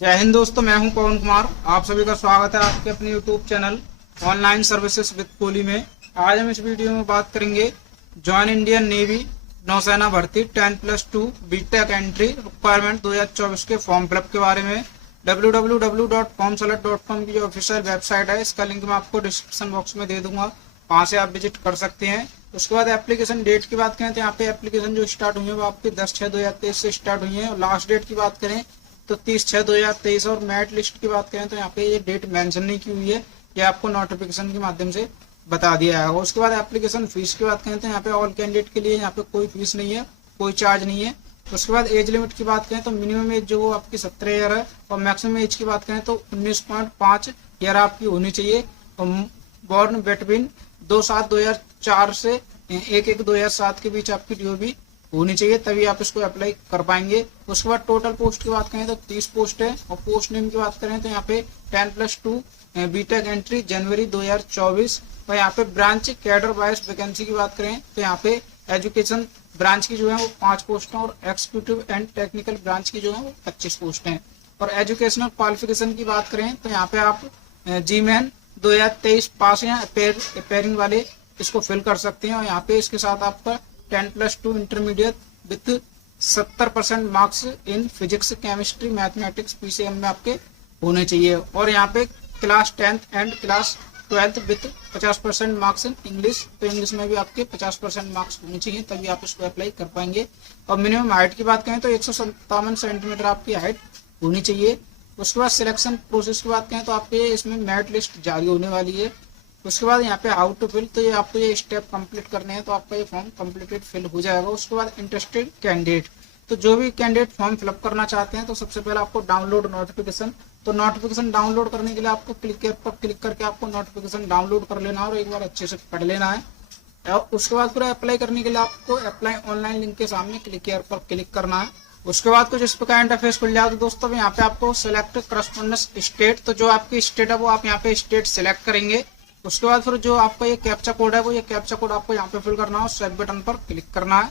जय हिंद दोस्तों, मैं हूं पवन कुमार। आप सभी का स्वागत है आपके अपने YouTube channel online services with Kohli में। आज हम इस वीडियो में बात करेंगे जॉइन इंडियन नेवी नौसेना भर्ती 10+2 बीटेक एंट्री रिक्वायरमेंट 2024 के फॉर्म फिलअप के बारे में। www.formselect.com की जो ऑफिशियल वेबसाइट है, इसका लिंक मैं आपको डिस्क्रिप्शन बॉक्स में दे दूंगा, वहां से आप विजिट कर सकते हैं। उसके बाद एप्लीकेशन डेट की बात करें तो यहाँ पे एप्लीकेशन जो स्टार्ट हुई है वो आपकी 10/6/2023 से स्टार्ट हुई है, और लास्ट डेट की बात करें तो 30/6/2023। और मेरिट लिस्ट की बात करें तो यहाँ पे ये डेट मेंशन नहीं की हुई है, ये आपको नोटिफिकेशन के माध्यम से बता दिया है। उसके बाद एप्लीकेशन फीस की बात करें तो यहाँ पे ऑल कैंडिडेट के लिए यहाँ पे कोई फीस नहीं है, कोई चार्ज नहीं है। उसके बाद एज लिमिट की बात करें तो मिनिमम एज जो वो आपकी 17 ईयर है, और मैक्सिमम एज की बात करें तो 19.5 ईयर आपकी होनी चाहिए। बॉर्न बिटवीन 2/7/2004 से 1/1/2007 के बीच आपकी डीओबी होनी चाहिए, तभी आप इसको अप्लाई कर पाएंगे। उसके बाद टोटल पोस्ट की बात करें तो 30 पोस्ट है, और पोस्ट नेम की बात करें तो यहाँ पे 10+2 बीटेक एंट्री जनवरी 2024। और यहाँ पे ब्रांच कैडर वाइज वैकेंसी की बात करें तो यहाँ पे एजुकेशन ब्रांच की जो है वो 5 पोस्ट है, और एक्जीक्यूटिव एंड टेक्निकल ब्रांच की जो है वो 25 पोस्ट है। और एजुकेशनल क्वालिफिकेशन की बात करें तो यहाँ पे आप जीमेन 2023 पास या अपेयरिंग वाले इसको फिल कर सकते हैं। और यहाँ पे इसके साथ आपका 10+2 intermediate with 70% marks in physics, chemistry, mathematics, PCM में आपके होने चाहिए। और यहाँ पे class 10th and class 12th with 50% marks in English, तो इंग्लिश में भी आपके 50% मार्क्स होने चाहिए, तभी आप इसको अप्लाई कर पाएंगे। और मिनिमम हाइट की बात करें तो 157 सेंटीमीटर आपकी हाइट होनी चाहिए। उसके बाद सिलेक्शन प्रोसेस की बात करें तो आपके इसमें मेरिट लिस्ट जारी होने वाली है। उसके बाद यहाँ पे हाउ टू फिल, तो ये आपको ये स्टेप कंप्लीट करने हैं, तो आपका ये फॉर्म कंप्लीटेड फिल हो जाएगा। उसके बाद इंटरेस्टेड कैंडिडेट, तो जो भी कैंडिडेट फॉर्म फिलअप करना चाहते हैं तो सबसे पहले आपको डाउनलोड नोटिफिकेशन, तो नोटिफिकेशन डाउनलोड करने के लिए आपको क्लिक करके आपको नोटिफिकेशन डाउनलोड कर लेना है और एक बार अच्छे से पढ़ लेना है। और उसके बाद फिर अप्लाई करने के लिए आपको अप्लाई ऑनलाइन लिंक के सामने क्लिक पर क्लिक करना है। उसके बाद कुछ इस प्रकार इंटरफेस खुल जाए। तो दोस्तों यहाँ पे आपको सिलेक्ट करस्पॉन्डेंस स्टेट, तो जो आपकी स्टेट है वो आप यहाँ पे स्टेट सिलेक्ट करेंगे। उसके बाद फिर जो आपका ये कैप्चा कोड है वो ये कैप्चा कोड आपको यहाँ पे फिल करना है और सेव बटन पर क्लिक करना है।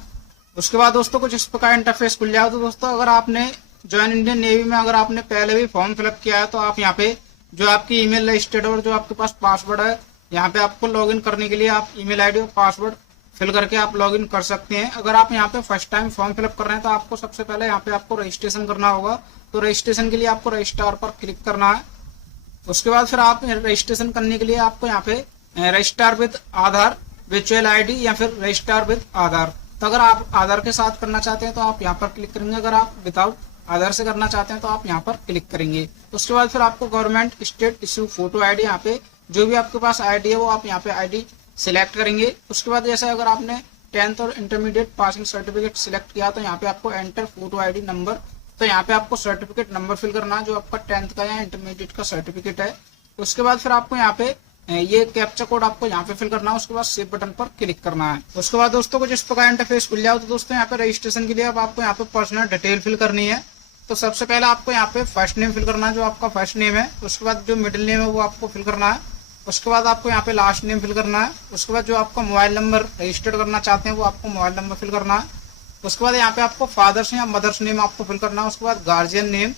उसके बाद दोस्तों कुछ इस प्रकार इंटरफेस खुल जाए। तो दोस्तों अगर आपने जॉइन इंडियन नेवी में अगर आपने पहले भी फॉर्म फिलअप किया है तो आप यहाँ पे जो आपकी ईमेल रजिस्टर्ड और जो आपके पास पासवर्ड है, यहाँ पे आपको लॉगिन करने के लिए आप ईमेल आईडी और पासवर्ड फिल करके आप लॉगिन कर सकते हैं। अगर आप यहाँ पे फर्स्ट टाइम फॉर्म फिलअप कर रहे हैं तो आपको सबसे पहले यहाँ पे आपको रजिस्ट्रेशन करना होगा, तो रजिस्ट्रेशन के लिए आपको रजिस्टर पर क्लिक करना है। उसके बाद फिर आप रजिस्ट्रेशन करने के लिए आपको यहाँ पे register with Aadhaar, virtual ID या फिर रजिस्टर विद आधार, तो अगर आप आधार के साथ करना चाहते हैं तो आप यहाँ पर क्लिक करेंगे, अगर आप विदाउट आधार से करना चाहते हैं तो आप यहाँ पर क्लिक करेंगे। उसके बाद फिर आपको government state issue photo ID, यहाँ पे जो भी आपके पास आईडी है वो आप यहाँ पे आईडी सिलेक्ट करेंगे। उसके बाद जैसे अगर आपने 10th और इंटरमीडिएट पासिंग सर्टिफिकेट सिलेक्ट किया तो यहाँ पे आपको एंटर फोटो आईडी नंबर, तो यहाँ पे आपको सर्टिफिकेट नंबर फिल करना है जो आपका 10th का या इंटरमीडिएट का सर्टिफिकेट है। उसके बाद फिर आपको यहाँ पे ये कैप्चा कोड आपको यहाँ पे फिल करना है। उसके बाद सेव बटन पर क्लिक करना है। उसके बाद दोस्तों कुछ इस प्रकार इंटरफेस खुल जाओ। तो दोस्तों यहाँ पे रजिस्ट्रेशन के लिए अब आपको यहाँ पे पर्सनल डिटेल फिल करनी है। तो सबसे पहले आपको यहाँ पे फर्स्ट नेम फिल करना है जो आपका फर्स्ट नेम है। उसके बाद जो मिडिल नेम है वो आपको फिल करना है। उसके बाद आपको यहाँ पे लास्ट नेम फिल करना है। उसके बाद जो आपका मोबाइल नंबर रजिस्टर्ड करना चाहते हैं वो आपको मोबाइल नंबर फिल करना है। उसके बाद यहाँ पे आपको फादर्स या मदर्स नेम आपको फिल करना है। उसके बाद गार्जियन नेम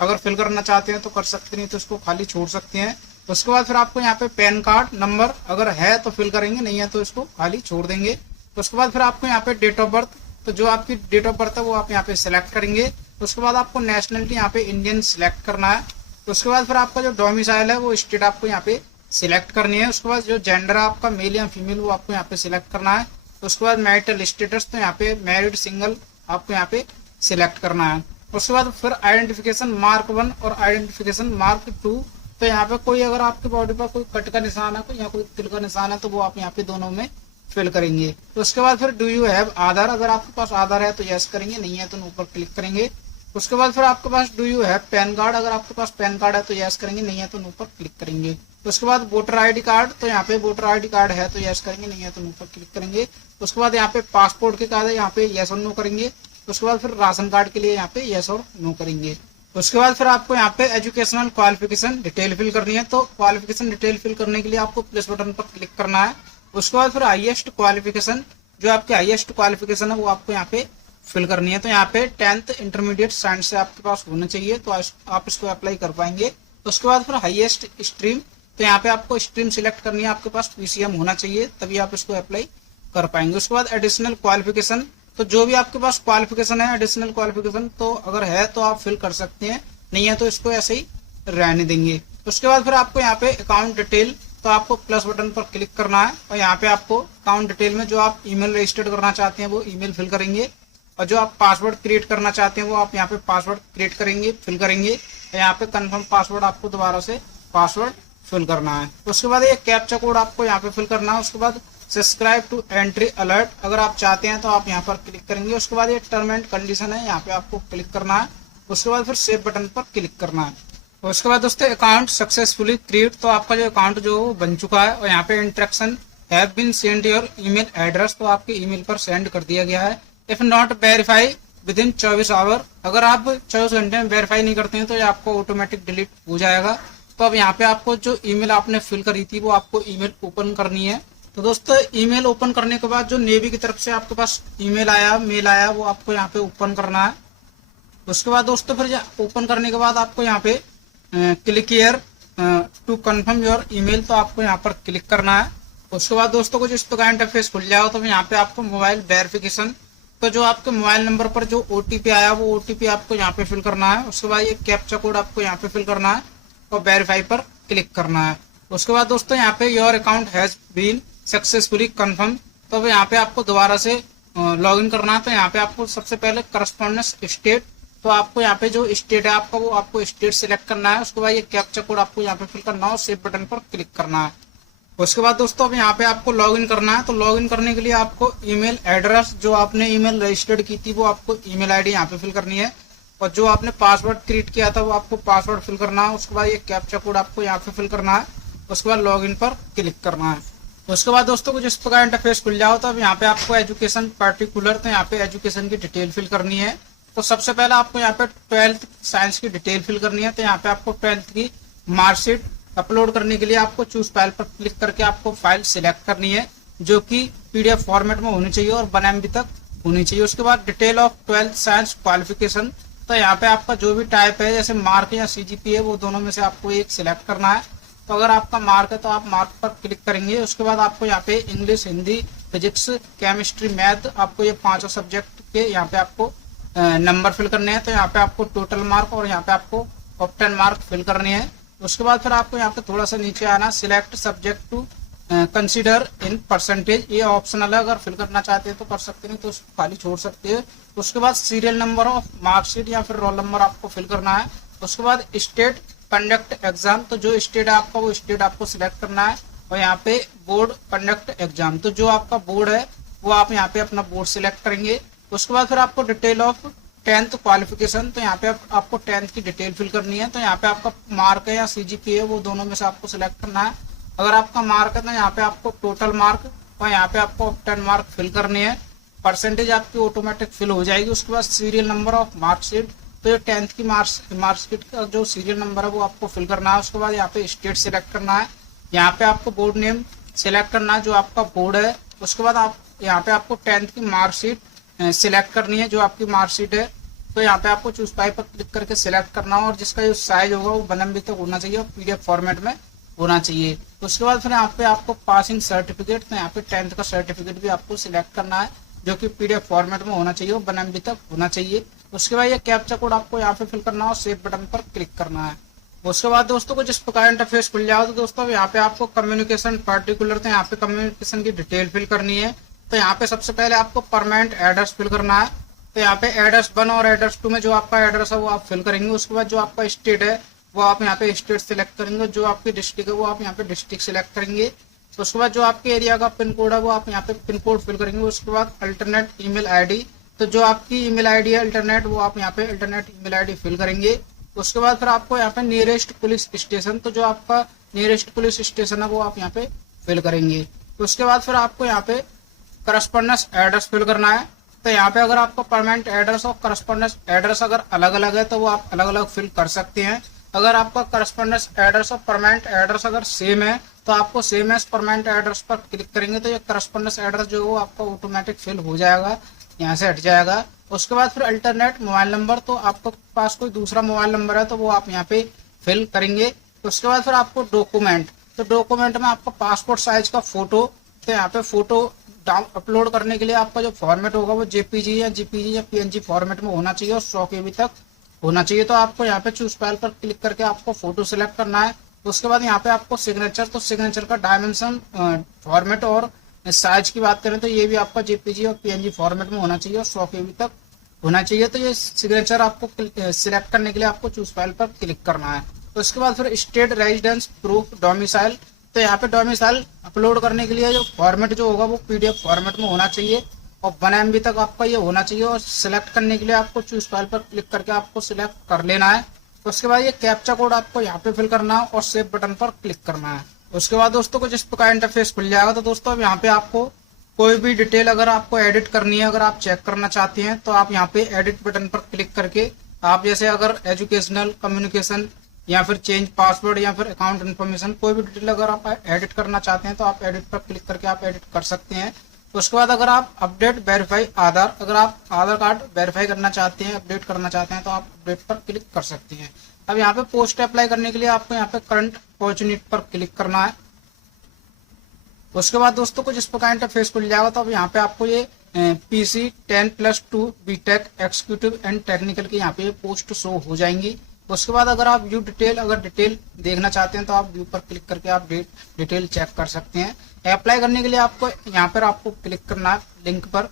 अगर फिल करना चाहते हैं तो कर सकते, नहीं तो उसको खाली छोड़ सकते हैं। उसके बाद फिर आपको यहाँ पे पैन कार्ड नंबर अगर है तो फिल करेंगे, नहीं है तो इसको खाली छोड़ देंगे। उसके बाद फिर आपको यहाँ पे डेट ऑफ बर्थ, तो जो आपकी डेट ऑफ बर्थ है वो आप यहाँ पे सिलेक्ट करेंगे। उसके बाद आपको नेशनलिटी यहाँ पे इंडियन सिलेक्ट करना है। उसके बाद फिर आपका जो डोमिसाइल है वो स्टेट आपको यहाँ पे सिलेक्ट करनी है। उसके बाद जो जेंडर है आपका मेल या फीमेल वो आपको यहाँ पे सिलेक्ट करना है। उसके बाद मैरिटल स्टेटस, तो यहाँ पे मैरिड सिंगल आपको यहाँ पे सिलेक्ट करना है। उसके बाद फिर आइडेंटिफिकेशन मार्क 1 और आइडेंटिफिकेशन मार्क 2, तो यहाँ पे कोई अगर आपके बॉडी पर कोई कट का निशान है या कोई तिल का निशान है तो वो आप यहाँ पे दोनों में फिल करेंगे। तो उसके बाद फिर डू यू हैव आधार, अगर आपके पास आधार है तो यस करेंगे, नहीं है तो नो पर क्लिक करेंगे। उसके बाद फिर आपके पास do you have PAN card, अगर आपके पास पैन कार्ड है तो यस करेंगे, नहीं है तो नो पर क्लिक करेंगे। उसके बाद वोटर आईडी कार्ड, तो यहाँ पे वोटर आईडी कार्ड है तो यस करेंगे, नहीं है तो नो पर क्लिक करेंगे। उसके बाद यहाँ पे पासपोर्ट के कार्ड है, यहाँ पे यस और नो करेंगे। उसके बाद फिर राशन कार्ड के लिए यहाँ पे यस और नो करेंगे। उसके बाद फिर आपको यहाँ पे एजुकेशनल क्वालिफिकेशन डिटेल फिल करनी है, तो क्वालिफिकेशन डिटेल फिल करने के लिए आपको प्लस बटन पर क्लिक करना है। उसके बाद फिर हाईएस्ट क्वालिफिकेशन, जो आपके हाईएस्ट क्वालिफिकेशन है वो आपको यहाँ पे फिल करनी है। तो यहाँ पे 10th इंटरमीडिएट साइंस से आपके पास होना चाहिए, तो आप इसको अप्लाई कर पाएंगे। उसके बाद फिर हाईएस्ट स्ट्रीम, तो यहाँ पे आपको स्ट्रीम सिलेक्ट करनी है, आपके पास पीसीएम होना चाहिए, तभी आप इसको अप्लाई कर पाएंगे। उसके बाद एडिशनल क्वालिफिकेशन, तो जो भी आपके पास क्वालिफिकेशन है, एडिशनल क्वालिफिकेशन, तो अगर है तो आप फिल कर सकते हैं, नहीं है तो इसको ऐसे ही रहने देंगे। उसके बाद फिर आपको यहाँ पे अकाउंट डिटेल, तो आपको प्लस बटन पर क्लिक करना है और यहाँ पे आपको अकाउंट डिटेल में जो आप ईमेल रजिस्टर्ड करना चाहते हैं वो ईमेल फिल करेंगे, और जो आप पासवर्ड क्रिएट करना चाहते हैं वो आप यहाँ पे पासवर्ड क्रिएट करेंगे, फिल करेंगे। यहाँ पे कंफर्म पासवर्ड आपको दोबारा से पासवर्ड फिल करना है। उसके बाद ये कैप्चा कोड आपको यहाँ पे फिल करना है। उसके बाद सब्सक्राइब टू एंट्री अलर्ट, अगर आप चाहते हैं तो आप यहाँ पर क्लिक करेंगे। उसके बाद ये टर्म एंड कंडीशन है, यहाँ पे आपको क्लिक करना है। उसके बाद फिर सेव बटन पर क्लिक करना है। उसके बाद दोस्तों अकाउंट सक्सेसफुली क्रिएट, तो आपका जो अकाउंट जो बन चुका है, और यहाँ पे instruction have been send your email address, तो आपके ईमेल पर सेंड कर दिया गया है। If not verify within 24 hour, अगर आप 24 घंटे में वेरीफाई नहीं करते हैं तो ये आपको ऑटोमेटिक डिलीट हो जाएगा। तो अब यहाँ पे आपको जो ईमेल आपने फिल करी थी वो आपको ईमेल ओपन करनी है। तो दोस्तों ईमेल ओपन करने के बाद जो नेवी की तरफ से आपके पास ईमेल आया, मेल आया, वो आपको यहाँ पे ओपन करना है। उसके बाद दोस्तों फिर ओपन करने के बाद आपको यहाँ पे click here to confirm your email, तो आपको यहाँ पर क्लिक करना है। उसके बाद दोस्तों कुछ इस प्रकार इंटरफेस खुल जाओ, तो यहाँ पे आपको मोबाइल वेरिफिकेशन, तो जो आपके मोबाइल नंबर पर जो ओटीपी आया वो ओटीपी आपको यहाँ पे फिल करना है। उसके बाद ये कैप्चा कोड आपको यहाँ पे फिल करना है और वेरीफाई पर क्लिक करना है। उसके बाद दोस्तों यहाँ पे your account has been successfully confirm, तो अब यहाँ पे आपको दोबारा से लॉगिन करना है। तो यहाँ पे आपको सबसे पहले करस्पॉन्डेंस स्टेट, तो आपको यहाँ पे जो स्टेट है आपका वो आपको स्टेट सिलेक्ट करना है। उसके बाद ये कैप्चा कोड आपको यहाँ पे फिल करना है और सेव बटन पर क्लिक करना है। उसके बाद दोस्तों अब यहाँ पे आपको लॉगिन करना है। तो लॉगिन करने के लिए आपको ईमेल एड्रेस, जो आपने ईमेल रजिस्टर्ड की थी वो आपको ईमेल आईडी यहाँ पे फिल करनी है, और जो आपने पासवर्ड क्रिएट किया था वो आपको पासवर्ड फिल करना है। उसके बाद ये कैप्चा कोड आपको यहाँ पे फिल करना है। उसके बाद लॉगिन पर क्लिक करना है। उसके बाद दोस्तों कुछ इस प्रकार इंटरफेस खुल जाओ, तो अब यहाँ पे आपको एजुकेशन पर्टिकुलर, तो यहाँ पे एजुकेशन की डिटेल फिल करनी है। तो सबसे पहले आपको यहाँ पे 12th साइंस की डिटेल फिल करनी है। तो यहाँ पे आपको 12th की मार्कशीट अपलोड करने के लिए आपको चूज फाइल पर क्लिक करके आपको फाइल सिलेक्ट करनी है, जो कि पीडीएफ फॉर्मेट में होनी चाहिए और 1 MB तक होनी चाहिए। उसके बाद detail of 12th science qualification, तो यहाँ पे आपका जो भी टाइप है, जैसे मार्क या सीजीपीए, है वो दोनों में से आपको एक सिलेक्ट करना है। तो अगर आपका मार्क है तो आप मार्क पर क्लिक करेंगे। उसके बाद आपको यहाँ पे English, Hindi, physics, chemistry, math, आपको ये 5 सब्जेक्ट के यहाँ पे आपको नंबर फिल करने हैं। तो यहाँ पे आपको टोटल मार्क और यहाँ पे आपको ऑप्टेन मार्क फिल करने हैं। उसके बाद फिर आपको यहाँ पे थोड़ा सा नीचे आना, select subject to consider in percentage, ये ऑप्शनल है, अगर फिल करना चाहते हैं तो कर सकते हैं, तो खाली छोड़ सकते हैं। उसके बाद सीरियल नंबर ऑफ मार्कशीट या फिर रोल नंबर आपको फिल करना है। उसके बाद स्टेट कंडक्ट एग्जाम, तो जो स्टेट है आपका वो स्टेट आपको सिलेक्ट करना है, और यहाँ पे बोर्ड कंडक्ट एग्जाम, तो जो आपका बोर्ड है वो आप यहाँ पे अपना बोर्ड सिलेक्ट करेंगे। उसके बाद फिर आपको डिटेल ऑफ 10th क्वालिफिकेशन, तो यहाँ पे आपको 10th की डिटेल फिल करनी है। तो यहाँ पे आपका मार्क है या सीजीपीए, वो दोनों में से आपको सिलेक्ट करना है। अगर आपका मार्क है तो यहाँ पे आपको टोटल मार्क और यहाँ पे आपको 10 मार्क फिल करने हैं। परसेंटेज आपकी ऑटोमेटिक फिल हो जाएगी। उसके बाद सीरियल नंबर ऑफ मार्कशीट, तो ये 10th की मार्कशीट का जो सीरियल नंबर है वो आपको फिल करना है। उसके बाद यहाँ पे स्टेट सिलेक्ट करना है। यहाँ पे आपको बोर्ड नेम सिलेक्ट करना है, जो आपका बोर्ड है। उसके बाद आप यहाँ पे आपको 10th की मार्कशीट सिलेक्ट करनी है, जो आपकी मार्कशीट है। तो यहाँ पे आपको चूज फाइल पर क्लिक करके सिलेक्ट करना है, और जिसका जो साइज होगा वो 1 MB तक होना चाहिए और पीडीएफ फॉर्मेट में होना चाहिए। उसके बाद फिर यहाँ पे आपको पासिंग सर्टिफिकेट, तो यहाँ पे 10th का सर्टिफिकेट भी आपको सिलेक्ट करना है, जो कि पीडीएफ फॉर्मेट में होना चाहिए और 1 MB तक होना चाहिए। उसके बाद ये कैप्चा कोड आपको यहाँ पे फिल करना है और सेव बटन पर क्लिक करना है। उसके बाद दोस्तों कुछ इस प्रकार इंटरफेस खुल जाओ, तो दोस्तों यहाँ पे आपको कम्युनिकेशन पर्टिकुलर, तो यहाँ पे कम्युनिकेशन की डिटेल फिल करनी है। तो यहाँ पे सबसे पहले आपको परमानेंट एड्रेस फिल करना है। तो यहाँ पे एड्रेस 1 और एड्रेस 2 में जो आपका एड्रेस है वो आप फिल करेंगे। उसके बाद जो आपका स्टेट है वो आप यहाँ पे स्टेट सिलेक्ट करेंगे, जो आपकी डिस्ट्रिक्ट है वो आप यहाँ पे डिस्ट्रिक्ट सिलेक्ट करेंगे। उसके बाद जो आपके एरिया का पिन कोड है वो आप यहाँ पे पिन कोड फिल करेंगे। उसके बाद अल्टरनेट ईमेल आईडी, तो जो आपकी ईमेल आईडी है अल्टरनेट, वो आप यहाँ पे अल्टरनेट ईमेल आईडी फिल करेंगे। उसके बाद फिर आपको यहाँ पे नियरेस्ट पुलिस स्टेशन, तो जो आपका नियरेस्ट पुलिस स्टेशन है वो आप यहाँ पे फिल करेंगे। उसके बाद फिर आपको यहाँ पे करस्पॉन्डेंस एड्रेस फिल करना है। तो यहाँ पे अगर आपका परमानेंट एड्रेस और करस्पॉन्डेंस एड्रेस अगर अलग अलग है तो वो आप अलग अलग फिल कर सकते हैं। अगर आपका करस्पॉन्डेंस एड्रेस और परमानेंट एड्रेस अगर सेम है तो आपको सेम एज परमानेंट एड्रेस पर क्लिक करेंगे, तो ये करस्पॉन्डेंस एड्रेस जो है वो आपका ऑटोमेटिक फिल हो जाएगा। यहाँ से हट जाएगा। उसके बाद फिर अल्टरनेट मोबाइल नंबर, तो आपके पास कोई दूसरा मोबाइल नंबर है तो वो आप यहाँ पे फिल करेंगे। उसके बाद फिर आपको डॉक्यूमेंट, तो डॉक्यूमेंट में आपका पासपोर्ट साइज का फोटो, तो यहाँ पे फोटो अपलोड करने के लिए आपका जो फॉर्मेट होगा वो जेपीजी या जीपीजी या पीएनजी फॉर्मेट में होना चाहिए और 100 KB तक होना चाहिए। तो आपको यहाँ पे चूज फाइल पर क्लिक करके आपको फोटो सिलेक्ट करना है। उसके बाद यहाँ पे आपको सिग्नेचर, तो सिग्नेचर का डायमेंशन फॉर्मेट और साइज की बात करें तो ये भी आपका जेपीजी और पीएनजी फॉर्मेट में होना चाहिए और 100 KB तक होना चाहिए। तो ये सिग्नेचर आपको सिलेक्ट करने के लिए आपको चूज फाइल पर क्लिक करना है। तो उसके बाद फिर स्टेट रेजिडेंस प्रूफ डोमिसाइल, तो यहाँ पे डोमिसाइल अपलोड करने के लिए जो फॉर्मेट जो होगा वो पीडीएफ फॉर्मेट में होना चाहिए और 1 MB तक आपका ये होना चाहिए। और सिलेक्ट करने के लिए आपको चूज फाइल पर क्लिक करके आपको सिलेक्ट कर लेना है। उसके बाद ये कैप्चा कोड आपको यहाँ पे फिल करना है और सेव बटन पर क्लिक करना है। उसके बाद दोस्तों कुछ इस प्रकार इंटरफेस खुल जाएगा। तो दोस्तों अब यहाँ पे आपको कोई भी डिटेल अगर आपको एडिट करनी है, अगर आप चेक करना चाहते हैं तो आप यहाँ पे एडिट बटन पर क्लिक करके आप जैसे अगर एजुकेशनल, कम्युनिकेशन या फिर चेंज पासवर्ड या फिर अकाउंट इन्फॉर्मेशन, कोई भी डिटेल अगर आप एडिट करना चाहते हैं तो आप एडिट पर क्लिक करके आप एडिट कर सकते हैं। उसके बाद अगर आप अपडेट वेरीफाई आधार, अगर आप आधार कार्ड वेरीफाई करना चाहते हैं, अपडेट करना चाहते हैं तो आप अपडेट पर क्लिक कर सकते हैं। अब यहाँ पे पोस्ट अप्लाई करने के लिए आपको यहाँ पे करंट अपॉर्चुनिटी पर क्लिक करना है। उसके बाद दोस्तों कुछ इस प्रकार इंटरफेस खुल जाएगा। तो अब यहाँ पे आपको ये PC 10+2 BTech executive and technical की यहाँ पे पोस्ट शो हो जाएंगी। उसके बाद अगर आप व्यू डिटेल, अगर डिटेल देखना चाहते हैं तो आप व्यू पर क्लिक करके आप डिटेल चेक कर सकते हैं। अप्लाई करने के लिए आपको यहाँ पर आपको क्लिक करना है लिंक पर।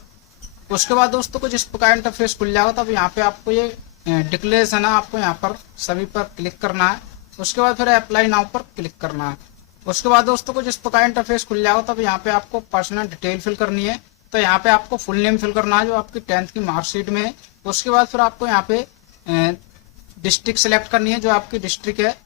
उसके बाद दोस्तों कुछ इस प्रकार इंटरफेस खुल जाएगा। तो अब यहाँ पे आपको ये डिक्लेरेशन है, आपको यहाँ पर सभी पर क्लिक करना है। उसके बाद फिर अप्लाई नाउ पर क्लिक करना है। उसके बाद दोस्तों कुछ इस प्रकार इंटरफेस खुल जाएगा। तो अब यहाँ पे आपको पर्सनल डिटेल फिल करनी है। तो यहाँ पे आपको फुल नेम फिल करना है जो आपकी 10th की मार्कशीट में है। उसके बाद फिर आपको यहाँ पे डिस्ट्रिक्ट सिलेक्ट करनी है जो आपकी डिस्ट्रिक्ट है।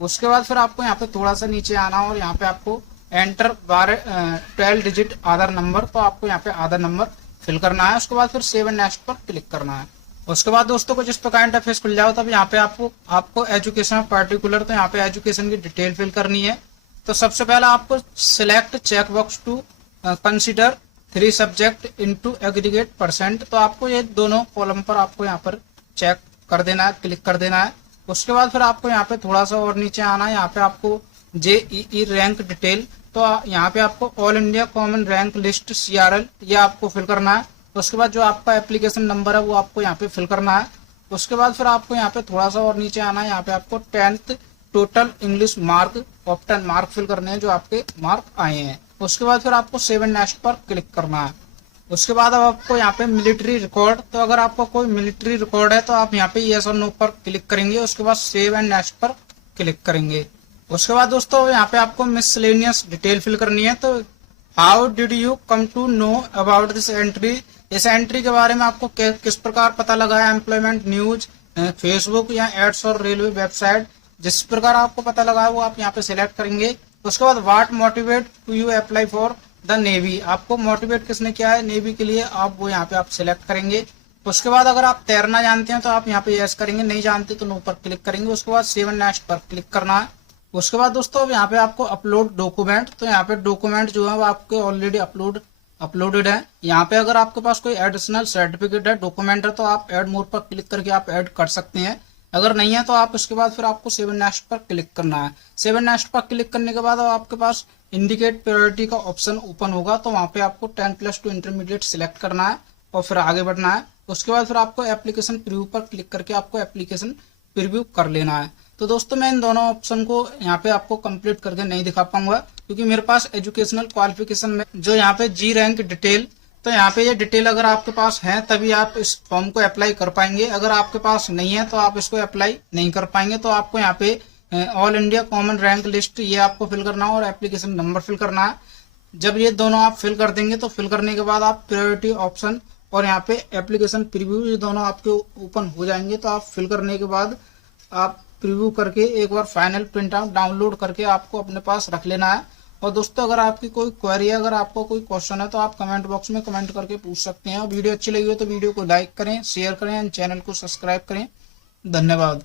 उसके बाद फिर आपको यहाँ पे थोड़ा सा नीचे आना और यहाँ पे आपको एंटर 12 डिजिट आधार नंबर, तो आपको यहाँ पे आधार नंबर फिल करना है। उसके बाद फिर सेव एंड नेक्स्ट पर क्लिक करना है। उसके बाद दोस्तों कुछ इस प्रकार इंटरफेस खुल जाओ। तब यहाँ पे आपको एजुकेशन पर्टिकुलर, तो यहाँ पे एजुकेशन की डिटेल फिल करनी है। तो सबसे पहले आपको select check box to consider 3 subject into aggregate %, तो आपको ये दोनों कॉलम पर आपको यहाँ पर चेक कर देना है, क्लिक कर देना है। उसके बाद फिर आपको यहाँ पे थोड़ा सा और नीचे आना है। यहाँ पे आपको JEE रैंक डिटेल, तो यहाँ पे आपको all India common rank list CRL ये आपको फिल करना है। उसके बाद जो आपका एप्लीकेशन नंबर है वो आपको यहाँ पे फिल करना है। उसके बाद फिर आपको यहाँ पे थोड़ा सा और नीचे आना है। यहाँ पे आपको 10th total English mark obtain mark fill करने हैं जो आपके मार्क आए हैं। उसके बाद फिर आपको सेव एंड नेक्स्ट पर क्लिक करना है। उसके बाद अब आपको यहाँ पे मिलिट्री रिकॉर्ड, तो अगर आपको कोई मिलिट्री रिकॉर्ड है तो आप यहाँ पे यस और नो पर क्लिक करेंगे। उसके बाद सेव एंड नेक्स्ट पर क्लिक करेंगे। उसके बाद दोस्तों यहाँ पे आपको मिसलेनियस डिटेल फिल करनी है। तो how did you come to know about this entry, इस एंट्री के बारे में आपको किस प्रकार पता लगा है, एम्प्लॉयमेंट न्यूज, फेसबुक या एड्स और रेलवे वेबसाइट, जिस प्रकार आपको पता लगा है वो आप यहाँ पे सिलेक्ट करेंगे। उसके बाद what motivate to you apply for the navy, आपको मोटिवेट किसने किया है नेवी के लिए, आप वो यहाँ पे आप सिलेक्ट करेंगे। उसके बाद अगर आप तैरना जानते हैं तो आप यहाँ पे यस करेंगे, नहीं जानते तो नो पर क्लिक करेंगे। उसके बाद सेव एंड नेक्स्ट पर क्लिक करना है। उसके बाद दोस्तों अब यहाँ पे आपको अपलोड डॉक्यूमेंट, तो यहाँ पे डॉक्यूमेंट जो है वो आपके ऑलरेडी अपलोडेड है। यहाँ पे अगर आपके पास कोई एडिशनल सर्टिफिकेट है, डॉक्यूमेंट है, तो आप ऐड मोर पर क्लिक करके आप ऐड कर सकते हैं। अगर नहीं है तो आप उसके बाद फिर आपको सेव एंड नेक्स्ट पर क्लिक करना है। सेव एंड नेक्स्ट पर क्लिक करने के बाद आपके पास इंडिकेट प्रायोरिटी का ऑप्शन ओपन होगा, तो वहाँ पे आपको 10+2 इंटरमीडिएट सिलेक्ट करना है और फिर आगे बढ़ना है। उसके बाद फिर आपको एप्लीकेशन प्रीव्यू पर क्लिक करके आपको एप्लीकेशन प्रीव्यू कर लेना है। तो दोस्तों मैं इन दोनों ऑप्शन को यहाँ पे आपको कंप्लीट करके नहीं दिखा पाऊंगा क्योंकि मेरे पास एजुकेशनल क्वालिफिकेशन में जो यहाँ पे G रैंक डिटेल, तो यहाँ पे ये डिटेल अगर आपके पास है तभी आप इस फॉर्म को अप्लाई कर पाएंगे। अगर आपके पास नहीं है तो आप इसको अप्लाई नहीं कर पाएंगे। तो आपको यहाँ पे all India common rank list ये आपको फिल करना है और एप्लीकेशन नंबर फिल करना है। जब ये दोनों आप फिल कर देंगे तो फिल करने के बाद आप प्रायोरिटी ऑप्शन और यहाँ पे एप्लीकेशन प्रीव्यू ये दोनों आपके ओपन हो जाएंगे। तो आप फिल करने के बाद आप प्रीव्यू करके एक बार फाइनल प्रिंट आउट डाउनलोड करके आपको अपने पास रख लेना है। और दोस्तों अगर आपकी कोई क्वेरी है, अगर आपको कोई क्वेश्चन है तो आप कमेंट बॉक्स में कमेंट करके पूछ सकते हैं। और वीडियो अच्छी लगी हो तो वीडियो को लाइक करें, शेयर करें एंड चैनल को सब्सक्राइब करें। धन्यवाद।